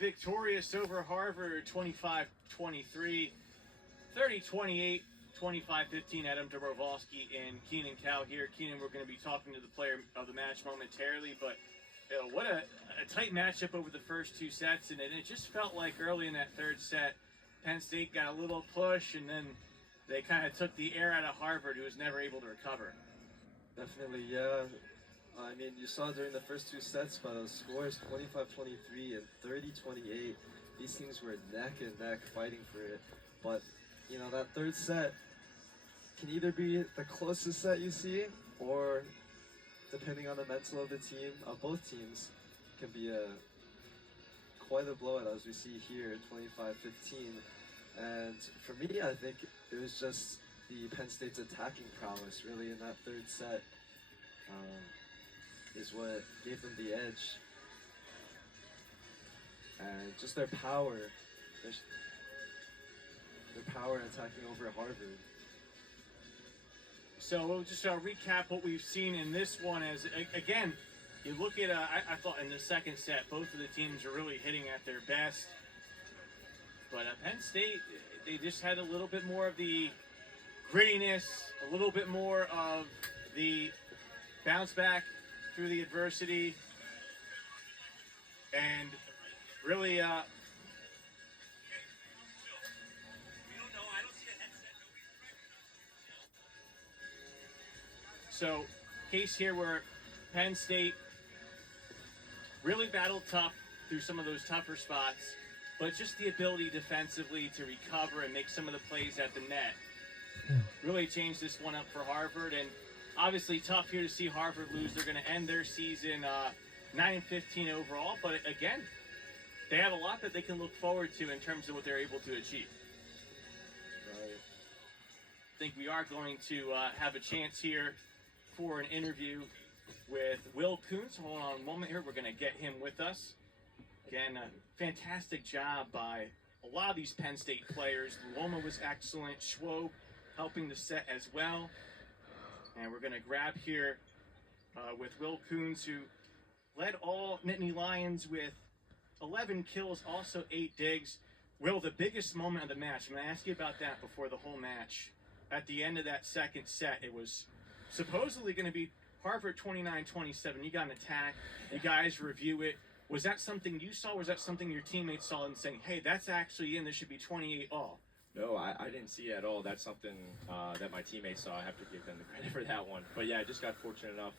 Victorious over Harvard 25-23, 30-28, 25-15. Adam Dobrovolsky and Keenan Cow here. Keenan, we're going to be talking to the player of the match momentarily, but what a tight matchup over the first two sets, and it just felt like early in that third set, Penn State got a little push, and then they kind of took the air out of Harvard, who was never able to recover. Definitely, yeah. I mean, you saw during the first two sets, but the scores 25-23 and 30-28. These teams were neck and neck fighting for it. But, you know, that third set can either be the closest set you see, or depending on the mental of the team, of both teams, can be quite a blowout, as we see here, 25-15. And for me, I think it was just the Penn State's attacking prowess, really, in that third set. Is what gave them the edge, and just their power attacking over Harvard. So we'll just recap what we've seen in this one. As again, you look at I thought in the second set both of the teams are really hitting at their best, but Penn State, they just had a little bit more of the grittiness, a little bit more of the bounce back through the adversity, and really so case here where Penn State really battled tough through some of those tougher spots, but just the ability defensively to recover and make some of the plays at the net really changed this one up for Harvard. And obviously tough here to see Harvard lose. They're going to end their season 9-15 overall, but again, they have a lot that they can look forward to in terms of what they're able to achieve. Right. I think we are going to have a chance here for an interview with Will Kuntz. Hold on a moment here. We're going to get him with us. Again, a fantastic job by a lot of these Penn State players. Loma was excellent. Schwob helping the set as well. And we're going to grab here with Will Kuntz, who led all Nittany Lions with 11 kills, also 8 digs. Will, the biggest moment of the match, I'm going to ask you about that before the whole match. At the end of that second set, it was supposedly going to be Harvard 29-27. You got an attack. You guys review it. Was that something you saw? Was that something your teammates saw and saying, hey, that's actually in, there should be 28 all? No, I didn't see it at all. That's something that my teammates saw. I have to give them the credit for that one. But yeah, I just got fortunate enough.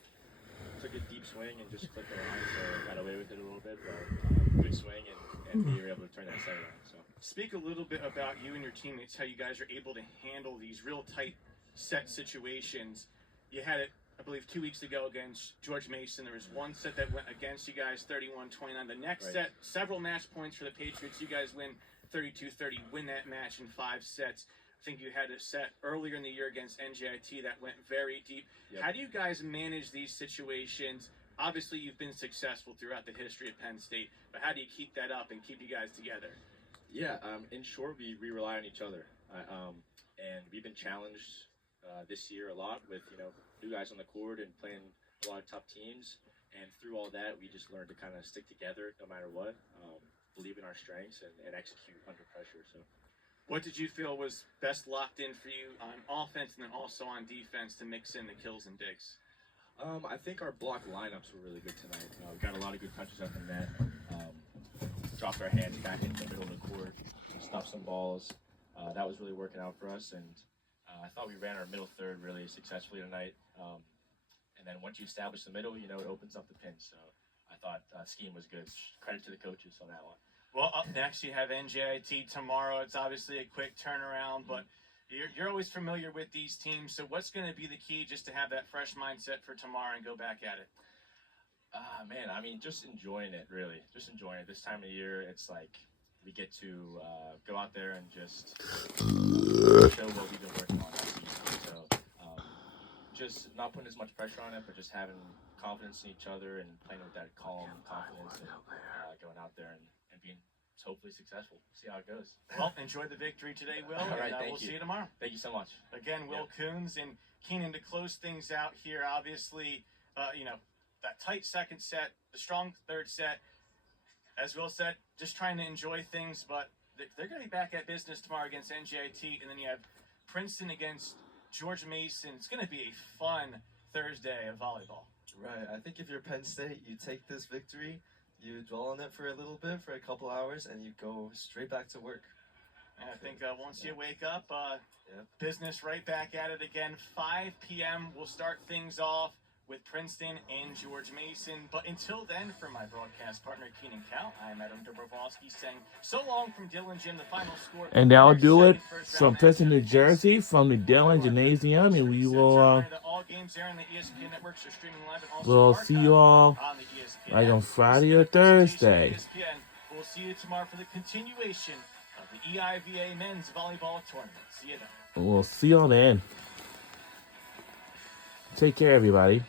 Took a deep swing and just clipped the line, so got away with it a little bit. But good swing, and we were able to turn that set around. So speak a little bit about you and your teammates, how you guys are able to handle these real tight set situations. You had it, I believe, 2 weeks ago against George Mason. There was one set that went against you guys, 31-29. The next set, several match points for the Patriots. You guys win 32-30, win that match in 5 sets. I think you had a set earlier in the year against NJIT that went very deep. Yep. How do you guys manage these situations? Obviously, you've been successful throughout the history of Penn State, but how do you keep that up and keep you guys together? Yeah, in short, we rely on each other. And we've been challenged this year a lot with, new guys on the court and playing a lot of tough teams. And through all that, we just learned to kind of stick together no matter what, believe in our strengths, and execute under pressure. So, what did you feel was best locked in for you on offense and then also on defense to mix in the kills and digs? I think our block lineups were really good tonight. We got a lot of good touches at the net, dropped our hands back into the middle of the court, stopped some balls. That was really working out for us, and I thought we ran our middle third really successfully tonight. And then once you establish the middle, it opens up the pin. So I thought scheme was good. Credit to the coaches on that one. Well, up next you have NJIT tomorrow. It's obviously a quick turnaround, but you're always familiar with these teams. So what's going to be the key just to have that fresh mindset for tomorrow and go back at it? Man, I mean, just enjoying it, really. Just enjoying it. This time of year, it's like we get to go out there and just show what we've been working on that season. So just not putting as much pressure on it, but just having confidence in each other and playing with that calm confidence and going out there and being hopefully successful. See how it goes. Well, enjoy the victory today, Will. All right, we'll see you tomorrow. Thank you so much. Again, Will Kuntz and Keenan to close things out here. Obviously, that tight second set, the strong third set. as Will said, just trying to enjoy things, but they're going to be back at business tomorrow against NJIT, and then you have Princeton against George Mason. It's going to be a fun Thursday of volleyball. Right. I think if you're Penn State, you take this victory, you dwell on it for a little bit, for a couple hours, and you go straight back to work. And I think once you wake up, business right back at it again. 5 p.m. we'll start things off with Princeton and George Mason. But until then, for my broadcast partner, Keenan Cal, I'm Adam Dobrovolsky saying so long from Dillon Gym. The final score. And that'll do it from Princeton, New Jersey, from the Dillon Gymnasium. And we will all games there on the ESPN networks are streaming live, and also we'll see you all on the ESPN like on Friday or Thursday. We'll see you tomorrow for the continuation of the EVIA men's volleyball tournament. See you then. We'll see y'all then. Take care, everybody.